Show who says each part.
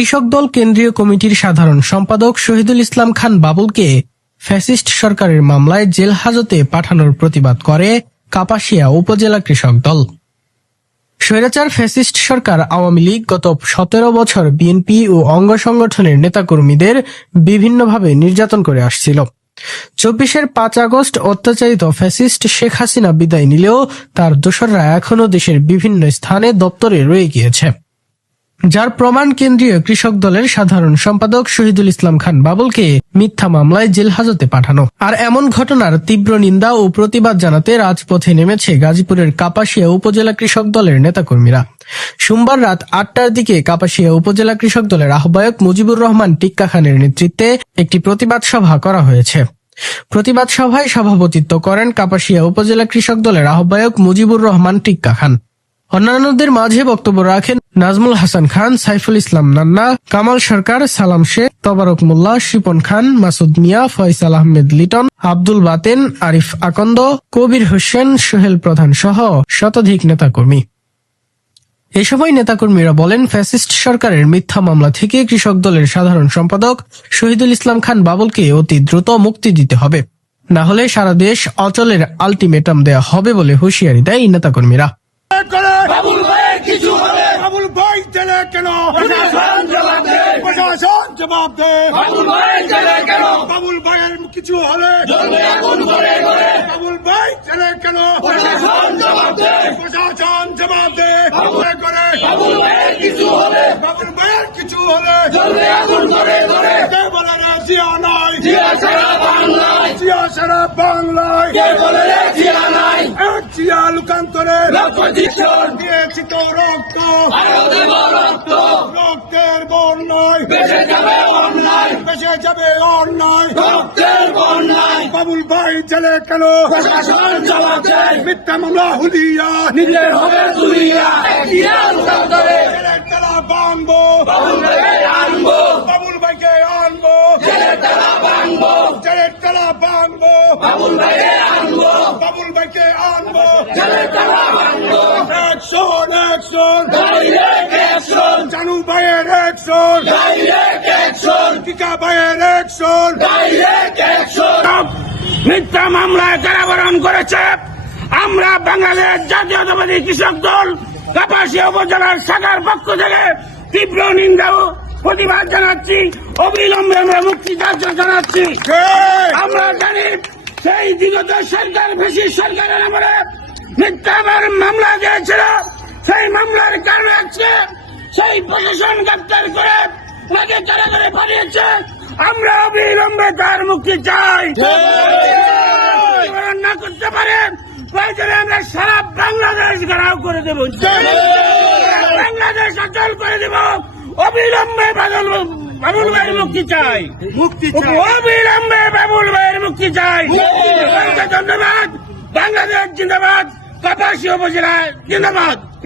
Speaker 1: কৃষক দল কেন্দ্রীয় কমিটির সাধারণ সম্পাদক শহীদুল ইসলাম খান বাবুলকে ফ্যাসিস্ট সরকারের মামলায় জেল হাজতে পাঠানোর প্রতিবাদ করে কাপাসিয়া উপজেলা কৃষক দল। স্বৈরাচার ফ্যাসিস্ট সরকার আওয়ামী লীগ গত সতেরো বছর বিএনপি ও অঙ্গ সংগঠনের নেতাকর্মীদের বিভিন্নভাবে নির্যাতন করে আসছিল। চব্বিশের পাঁচ আগস্ট অত্যাচারিত ফ্যাসিস্ট শেখ হাসিনা বিদায় নিলেও তার দোসররা এখনও দেশের বিভিন্ন স্থানে দপ্তরে রয়ে গিয়েছে। যার প্রমাণ কেন্দ্রীয় কৃষক দলের সাধারণ সম্পাদক শহীদুল ইসলাম খান বাবুলকে মিথ্যা মামলায় জেল হাজতে পাঠানো। আর এমন ঘটনার তীব্র নিন্দা ও প্রতিবাদ জানাতে রাজপথে নেমেছে গাজীপুরের কাপাসিয়া উপজেলা কৃষক দলের নেতাকর্মীরা। সোমবার রাত আটটার দিকে কাপাসিয়া উপজেলা কৃষক দলের আহ্বায়ক মুজিবুর রহমান টিক্কা খানের নেতৃত্বে একটি প্রতিবাদ সভা করা হয়েছে। প্রতিবাদ সভায় সভাপতিত্ব করেন কাপাসিয়া উপজেলা কৃষক দলের আহ্বায়ক মুজিবুর রহমান টিক্কা খান। অন্যান্যদের মাঝে বক্তব্য রাখেন নাজমুল হাসান খান, সাইফুল ইসলাম নান্না, কামাল সরকার, সালাম শেখ, তবারক মোল্লা, শিপন খান, মাসুদ মিয়া, ফয়সাল আহমেদ লিটন, আব্দুল বাতেন, আরিফ আকন্দ, কবির হোসেন, সোহেল প্রধান সহ শতাধিক নেতাকর্মী। এ সময় নেতাকর্মীরা বলেন, ফ্যাসিস্ট সরকারের মিথ্যা মামলা থেকে কৃষক দলের সাধারণ সম্পাদক শহীদুল ইসলাম খান বাবুলকে অতি দ্রুত মুক্তি দিতে হবে। না হলে সারা দেশ অচলের আলটিমেটাম দেয়া হবে বলে হুঁশিয়ারি দেয় নেতাকর্মীরা।
Speaker 2: কিছু
Speaker 3: বাবুল ভাই জেলে কেন?
Speaker 2: প্রশাসন জবাব দে।
Speaker 3: প্রশাসন জবাব দে।
Speaker 2: বাবুল ভাইয়ের জেলে কেন?
Speaker 3: বাবুল ভাইয়ের কিছু হলে?
Speaker 2: জ্বলবে আগুন করে করে।
Speaker 3: বাবুল ভাই জেলে কেন?
Speaker 2: প্রশাসন জবাব দে।
Speaker 3: প্রশাসন জবাব দে। করে করে।
Speaker 2: বাবুল ভাইয়ের কিছু হলে।
Speaker 3: বাবুল ভাইয়ের কিছু হলে?
Speaker 2: জ্বলবে আগুন করে করে।
Speaker 3: কে বলে রে জিয়া নাই
Speaker 2: জিয়া সারা বাংলায়।
Speaker 3: জিয়া সারা বাংলায়।
Speaker 2: কে বলে জিয়া
Speaker 3: লুকান্তরে। দিয়েছি তো রক্ত।
Speaker 2: রক্ত।
Speaker 3: রক্তের বন্যায়
Speaker 2: বেঁচে যাবে অন্যায়
Speaker 3: বেঁচে যাবে অন্যায়
Speaker 2: রক্তের বন্যায়
Speaker 3: বাবুল ভাই জেলে কেন?
Speaker 2: প্রশাসন জবাব
Speaker 3: মিথ্যা মামলা হুলিয়া।
Speaker 2: নিজের হবে ধরে
Speaker 3: জেলের তালা বাংবো
Speaker 2: বাবুল ভাইয়ের আনব।
Speaker 3: বাবুল ভাইকে আনব।
Speaker 2: জেলে তারা বানবো
Speaker 3: জেলের তালা বাংবো
Speaker 2: বাবুল ভাইয়ের আনব
Speaker 3: বাবুল ভাইকে আনব
Speaker 2: জেলে তারা বানবো
Speaker 3: action action
Speaker 2: direct action
Speaker 3: Janu ভাইয়ের একশন
Speaker 2: ডাইরেক্ট অ্যাকশন
Speaker 3: টিকা ভাইয়ের একশন
Speaker 2: ডাইরেক্ট অ্যাকশন
Speaker 3: মিথ্যা মামলায় কারাবরণ করেছে। আমরা বাংলাদেশ জাতীয়তাবাদী কৃষক দল কাপাসিয়া উপজেলার শাখার পক্ষ থেকে তীব্র নিন্দা ও প্রতিবাদ জানাচ্ছি। অবিলম্বে আমরা মুক্তি দাবি জানাচ্ছি আমরা জানি সেই বিগত সরকার ভেসি সরকারের আমলে মিথ্যাবার মামলা দিয়েছিল সেই মামলার কারণে আজকে সেই প্রশাসন গ্রেপ্তার করে তাকে কারাগারে পাঠিয়েছে আমরা অবিলম্বে তার মুক্তি চাই। না করতে পারে প্রয়োজনে আমরা সারা বাংলাদেশ ঘেরাও করে দেব। বাংলাদেশ অচল করে দেব। অবিলম্বে বাদল বাবুল ভাইয়ের মুক্তি চাই। মুক্তি অবিলম্বে বাবুল ভাইয়ের মুক্তি চাই। ধন্যবাদ। বাংলাদেশ জিন্দাবাদ। কাপাসী উপজেলা জিন্দাবাদ।